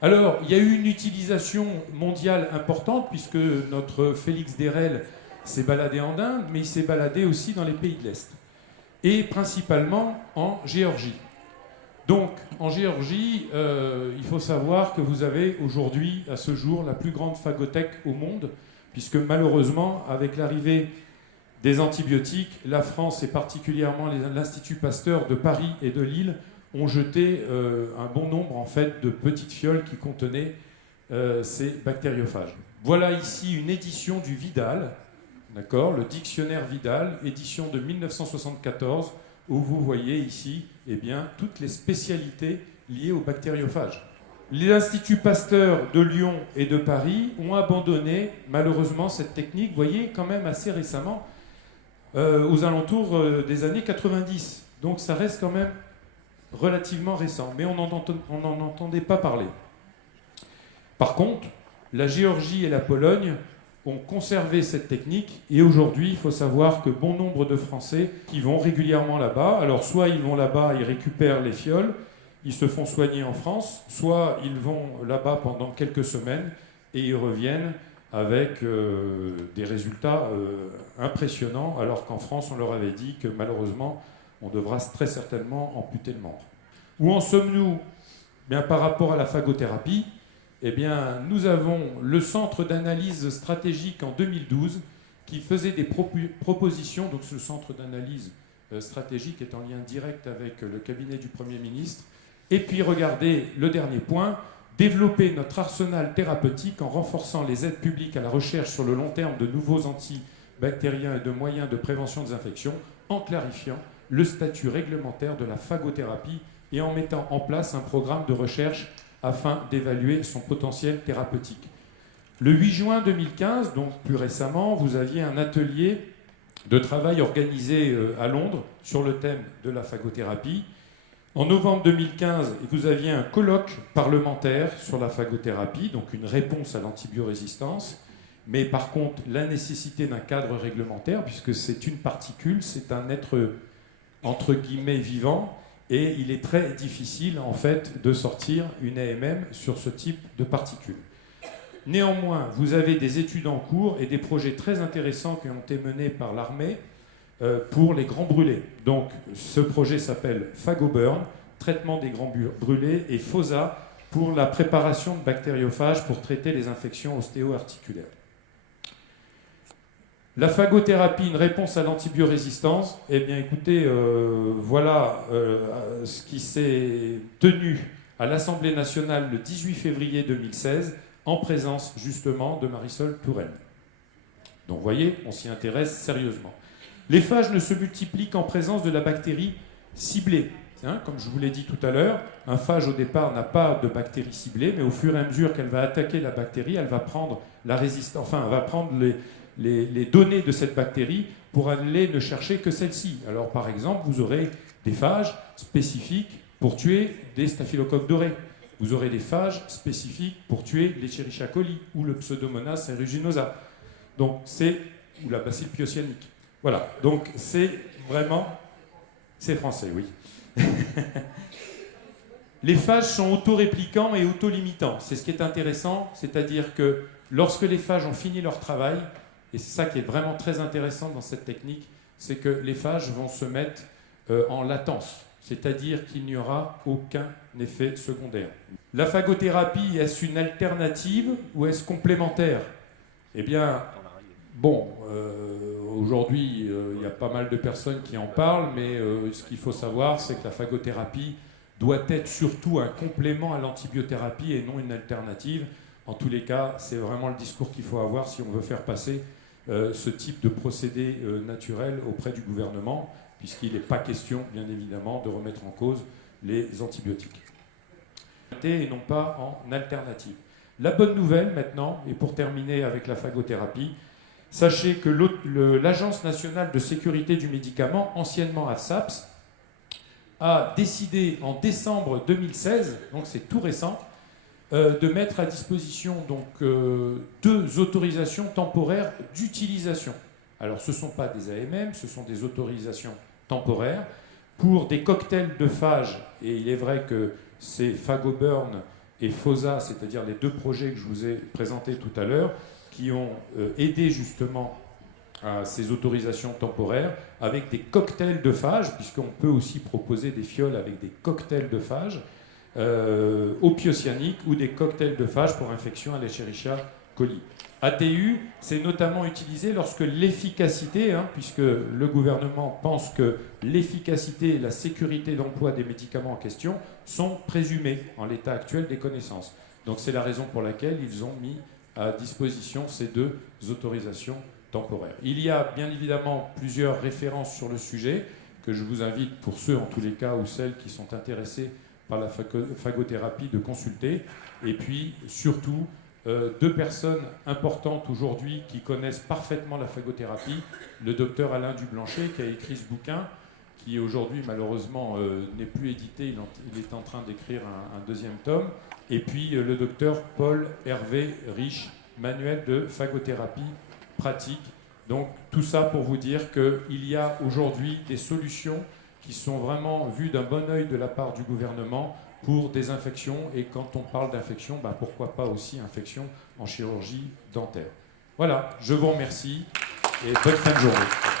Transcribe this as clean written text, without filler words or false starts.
Alors, il y a eu une utilisation mondiale importante, puisque notre Félix Derrel s'est baladé en Inde, mais il s'est baladé aussi dans les pays de l'Est, et principalement en Géorgie. Donc, en Géorgie, il faut savoir que vous avez aujourd'hui, à ce jour, la plus grande phagothèque au monde, puisque malheureusement, avec l'arrivée des antibiotiques, la France et particulièrement l'Institut Pasteur de Paris et de Lille ont jeté un bon nombre en fait, de petites fioles qui contenaient ces bactériophages. Voilà ici une édition du Vidal, d'accord, le dictionnaire Vidal, édition de 1974, où vous voyez ici eh bien, toutes les spécialités liées aux bactériophages. L'Institut Pasteur de Lyon et de Paris ont abandonné malheureusement cette technique, vous voyez, quand même assez récemment, aux alentours des années 90. Donc ça reste quand même relativement récent, mais on n'en entendait pas parler. Par contre, la Géorgie et la Pologne ont conservé cette technique, et aujourd'hui, il faut savoir que bon nombre de Français qui vont régulièrement là-bas, alors soit ils vont là-bas, ils récupèrent les fioles, ils se font soigner en France, soit ils vont là-bas pendant quelques semaines et ils reviennent avec des résultats impressionnants, alors qu'en France, on leur avait dit que malheureusement, on devra très certainement amputer le membre. Où en sommes-nous? Bien, par rapport à la phagothérapie, eh bien, nous avons le Centre d'analyse stratégique en 2012 qui faisait des propositions. Donc, ce centre d'analyse stratégique est en lien direct avec le cabinet du Premier ministre. Et puis, regardez le dernier point, développer notre arsenal thérapeutique en renforçant les aides publiques à la recherche sur le long terme de nouveaux antibactériens et de moyens de prévention des infections, en clarifiant le statut réglementaire de la phagothérapie et en mettant en place un programme de recherche afin d'évaluer son potentiel thérapeutique. Le 8 juin 2015, donc plus récemment, vous aviez un atelier de travail organisé à Londres sur le thème de la phagothérapie. En novembre 2015, vous aviez un colloque parlementaire sur la phagothérapie, donc une réponse à l'antibiorésistance, mais par contre la nécessité d'un cadre réglementaire, puisque c'est une particule, c'est un être entre guillemets vivant, et il est très difficile en fait de sortir une AMM sur ce type de particules. Néanmoins, vous avez des études en cours et des projets très intéressants qui ont été menés par l'armée pour les grands brûlés. Donc ce projet s'appelle PhagoBurn, traitement des grands brûlés, et FOSA pour la préparation de bactériophages pour traiter les infections ostéo-articulaires. La phagothérapie, une réponse à l'antibiorésistance, eh bien écoutez, voilà ce qui s'est tenu à l'Assemblée nationale le 18 février 2016, en présence justement de Marisol Touraine. Donc vous voyez, on s'y intéresse sérieusement. Les phages ne se multiplient qu'en présence de la bactérie ciblée. Hein, comme je vous l'ai dit tout à l'heure, un phage au départ n'a pas de bactérie ciblée, mais au fur et à mesure qu'elle va attaquer la bactérie, elle va prendre la résistance, enfin, elle va prendre les données de cette bactérie pour aller ne chercher que celle-ci. Alors par exemple, vous aurez des phages spécifiques pour tuer des staphylocoques dorés. Vous aurez des phages spécifiques pour tuer l'Escherichia coli ou le Pseudomonas aeruginosa. Donc ou la bacille pyocyanique. Voilà, donc c'est vraiment... C'est français, oui. Les phages sont autoréplicants et autolimitants. C'est ce qui est intéressant, c'est-à-dire que lorsque les phages ont fini leur travail, et c'est ça qui est vraiment très intéressant dans cette technique, c'est que les phages vont se mettre en latence, c'est-à-dire qu'il n'y aura aucun effet secondaire. La phagothérapie, est-ce une alternative ou est-ce complémentaire? Eh bien, bon, aujourd'hui, il y a pas mal de personnes qui en parlent, mais ce qu'il faut savoir, c'est que la phagothérapie doit être surtout un complément à l'antibiothérapie et non une alternative. En tous les cas, c'est vraiment le discours qu'il faut avoir si on veut faire passer ce type de procédé naturel auprès du gouvernement, puisqu'il n'est pas question, bien évidemment, de remettre en cause les antibiotiques. Et non pas en alternative. La bonne nouvelle maintenant, et pour terminer avec la phagothérapie, sachez que l'Agence nationale de sécurité du médicament, anciennement AFSAPS, a décidé en décembre 2016, donc c'est tout récent, de mettre à disposition donc, 2 autorisations temporaires d'utilisation. Alors ce ne sont pas des AMM, ce sont des autorisations temporaires pour des cocktails de phages, et il est vrai que ces PhagoBurn et FOSA, c'est-à-dire les deux projets que je vous ai présentés tout à l'heure, qui ont aidé justement à ces autorisations temporaires avec des cocktails de phages, puisqu'on peut aussi proposer des fioles avec des cocktails de phages opiocyaniques ou des cocktails de phages pour infection à l'Escherichia coli. ATU, c'est notamment utilisé lorsque l'efficacité, puisque le gouvernement pense que l'efficacité et la sécurité d'emploi des médicaments en question sont présumées en l'état actuel des connaissances. Donc c'est la raison pour laquelle ils ont mis à disposition ces deux autorisations temporaires. Il y a bien évidemment plusieurs références sur le sujet que je vous invite, pour ceux en tous les cas ou celles qui sont intéressés par la phagothérapie, de consulter. Et puis surtout, deux personnes importantes aujourd'hui qui connaissent parfaitement la phagothérapie, le docteur Alain Dublanchet qui a écrit ce bouquin, qui aujourd'hui malheureusement n'est plus édité, il est en train d'écrire un deuxième tome, et puis le docteur Paul Hervé Riche, manuel de phagothérapie pratique. Donc tout ça pour vous dire qu'il y a aujourd'hui des solutions qui sont vraiment vues d'un bon œil de la part du gouvernement pour des infections, et quand on parle d'infection, pourquoi pas aussi infection en chirurgie dentaire. Voilà, je vous remercie et bonne fin de journée.